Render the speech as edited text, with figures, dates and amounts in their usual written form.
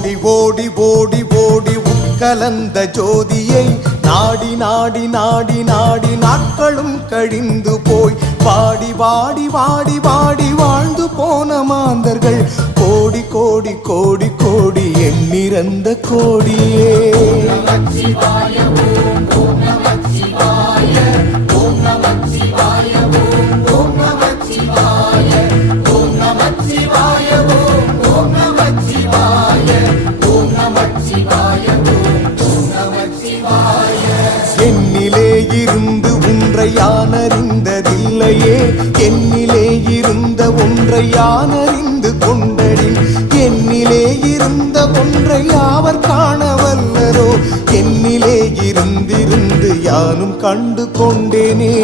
ஓடி ஓடி ஓடி ஓடி உட்கலந்த ஜோதியை நாடி நாடி நாடி நாடி நாட்களும் கழிந்து போய் வாடி வாடி வாடி வாடி வாழ்ந்து போன மாந்தர்கள் கோடி கோடி கோடி கோடி எண்ணிறந்த கோடியே. என்னிலே இருந்து ஒன்றை யான் அறிந்ததில்லையே, என்னிலே இருந்த ஒன்றை யான் அறிந்து கொண்டடின், என்னிலே இருந்த ஒன்றை யாவர் காணவல்லரோ, என்னிலே இருந்திருந்து யானும் கண்டு கொண்டேனே.